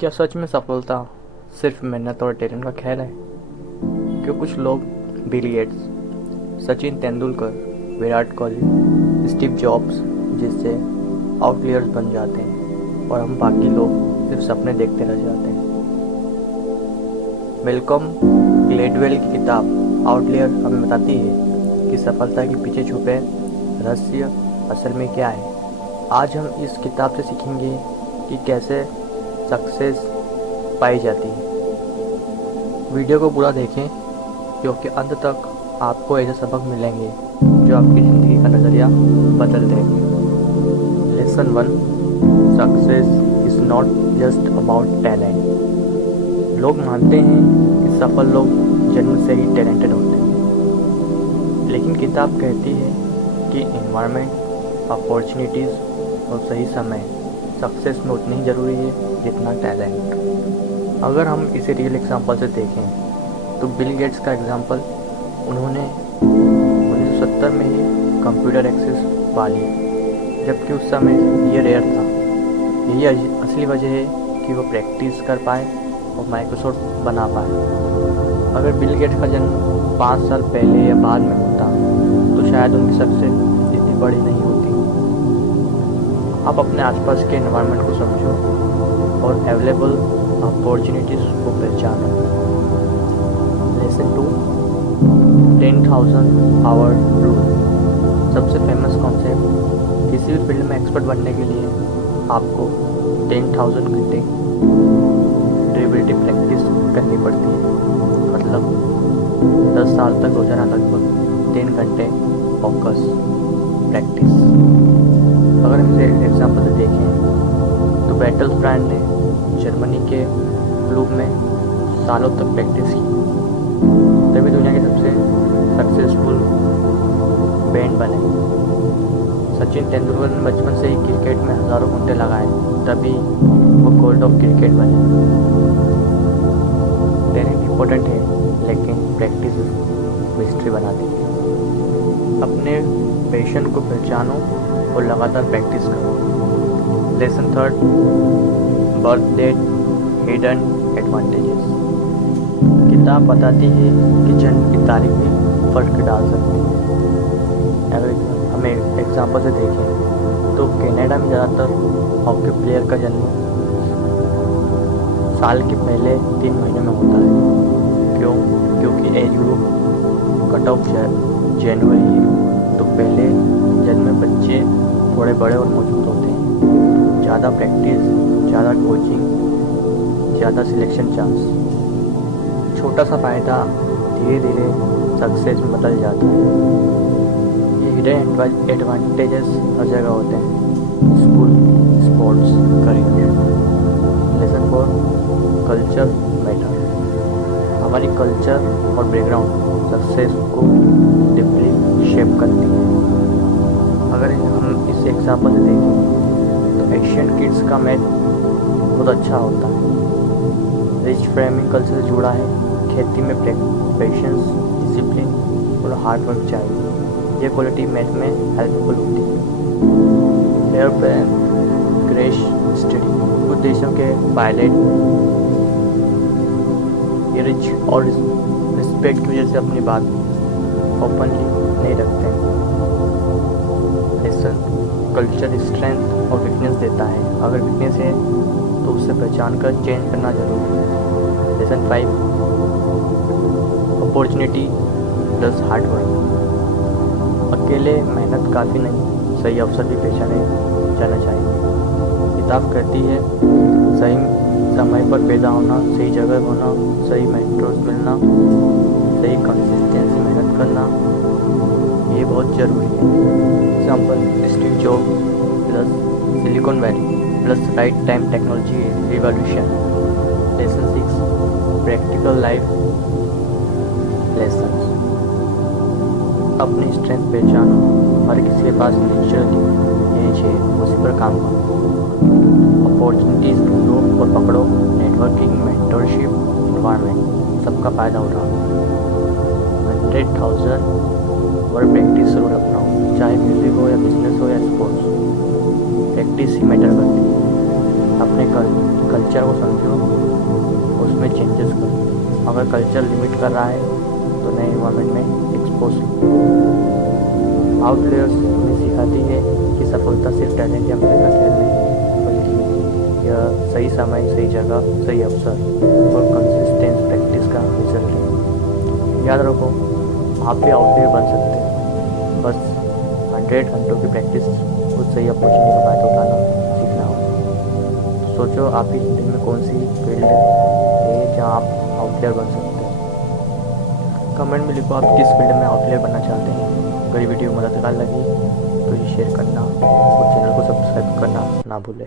क्या सच में सफलता सिर्फ मेहनत और टैलेंट का खेल है? क्यों कुछ लोग Bill Gates, Sachin Tendulkar, Virat Kohli, Steve jobs जिससे आउटलियर्स बन जाते हैं और हम बाकी लोग सिर्फ सपने देखते रह जाते हैं। वेलकम ग्लेडवेल की किताब आउटलियर हमें बताती है कि सफलता के पीछे छुपे रहस्य असल में क्या है। आज हम इस किताब से सीखेंगे कि कैसे सक्सेस पाई जाती है। वीडियो को पूरा देखें क्योंकि अंत तक आपको ऐसे सबक मिलेंगे जो आपकी ज़िंदगी का नज़रिया बदल देंगे। Lesson 1, success is not just about talent. लोग मानते हैं कि सफल लोग जन्म से ही टैलेंटेड होते हैं, लेकिन किताब कहती है कि एनवायरनमेंट, अपॉर्चुनिटीज़ और सही समय सक्सेस में उतनी ही ज़रूरी है जितना टैलेंट। अगर हम इसे रियल एग्जांपल से देखें तो बिल गेट्स का एग्जांपल, उन्होंने 1970 में ही कंप्यूटर एक्सेस पा ली, जबकि उस समय ये रेयर था। यही असली वजह है कि वो प्रैक्टिस कर पाए और माइक्रोसॉफ्ट बना पाए। अगर बिल गेट्स का जन्म 5 साल पहले या बाद में होता तो शायद उनकी सक्सेस इतनी बड़ी नहीं होती। आप अपने आसपास के एनवायरनमेंट को समझो और अवेलेबल अपॉर्चुनिटीज़ को पहचानो। Lesson 2, 10,000 hour rule. सबसे फेमस कॉन्सेप्ट, किसी भी फील्ड में एक्सपर्ट बनने के लिए आपको 10,000 घंटे ड्यूरेबिलिटी प्रैक्टिस करनी पड़ती है। मतलब 10 साल तक रोजाना लगभग 3 घंटे फोकस प्रैक्टिस। अगर हम इसे एग्जाम्पल से देखें तो बैटल्स ब्रांड ने जर्मनी के क्लब में सालों तक प्रैक्टिस की, तभी दुनिया के सबसे सक्सेसफुल बैंड बने। सचिन तेंदुलकर ने बचपन से ही क्रिकेट में हज़ारों घंटे लगाए, तभी वो गॉड ऑफ क्रिकेट बने। टैलेंट इम्पोर्टेंट है, लेकिन प्रैक्टिस मिस्ट्री बनाती है। अपने पैशन को पहचानो और लगातार प्रैक्टिस करो। Lesson 3, birth date hidden advantages. किताब बताती है कि जन्म की तारीख भी फर्क डाल सकती है। अगर हमें एग्जांपल से देखें तो कनाडा में ज़्यादातर हॉकी प्लेयर का जन्म साल के पहले 3 महीने में होता है। क्यों? क्योंकि age group cut of January है, तो पहले जन्म में बच्चे थोड़े बड़े और मजबूत होते हैं। ज़्यादा प्रैक्टिस, ज़्यादा कोचिंग, ज़्यादा सिलेक्शन चांस। छोटा सा फ़ायदा धीरे धीरे सक्सेस में बदल जाता है। ये हिडन एडवांटेजेस हर जगह होते हैं, school, sports, career. Lesson 4, culture matter. हमारी कल्चर और बैकग्राउंड सक्सेस को डीपली शेप करती है। अगर हम इस एग्जाम्पल से देखें तो एशियन किड्स का मैथ बहुत अच्छा होता है। रिच फ्रेमिंग कल्चर से जुड़ा है। खेती में पेशेंस, डिसिप्लिन और हार्ड वर्क चाहिए। ये क्वालिटी मैथ में हेल्पफुल होती है। Airplane crash study. कुछ देशों के पायलट ये रिच और रिस्पेक्ट की वजह से अपनी बात ओपनली नहीं रखते हैं। लेसन, कल्चर स्ट्रेंथ और वीकनेस देता है। अगर वीकनेस है तो उसे पहचान कर चेंज करना जरूरी है। Lesson 5, opportunity plus hard work. अकेले मेहनत काफ़ी नहीं, सही अवसर भी पहचाने जाना चाहिए। किताब कहती है सही समय पर पैदा होना, सही जगह होना, सही मेंटर्स मिलना, सही कंसिस्टेंसी मेहनत करना, ये बहुत ज़रूरी है। Example, Steve job plus silicon valley plus right time technology revolution. Lesson 6, practical life lesson. अपनी स्ट्रेंथ पहचानो। हर किसी के पास नेचुरल एज है, उसी पर काम करो। अपॉर्चुनिटीज़ ढूंढो और पकड़ो। नेटवर्किंग, मेंटरशिप, एनवायरनमेंट, सबका फ़ायदा उठाओ। 100,000 और प्रैक्टिस जरूर अपनाओ, चाहे म्यूज़िक हो या बिजनेस हो या स्पोर्ट्स। प्रैक्टिस ही मैटर करती है। अपने कल्चर कल्चर को समझो, उसमें चेंजेस करो। अगर कल्चर लिमिट कर रहा है तो नए इन्वायरमेंट में एक्सपोज। आउटलेयर्स हमें सिखाती है कि सफलता सिर्फ टैलेंट या मेहनत का खेल नहीं, बल्कि यह सही समय, सही जगह, सही अवसर और कंसिस्टेंट प्रैक्टिस का रिजल्ट है। याद रखो, आप भी आउटलेयर बन सकते हैं, बस 100 घंटों की प्रैक्टिस उस सही अपॉर्चुनिटी का फायदा उठाना सीखना होगा। तो सोचो आपकी ज़िंदगी में कौन सी फील्ड है जहाँ आप आउटलेयर बन सकते हैं। कमेंट में लिखो आप किस फील्ड में आउटलेयर बनना चाहते हैं। अगर ये वीडियो मददगार लगी तो ये शेयर करना और चैनल को सब्सक्राइब करना ना भूलें।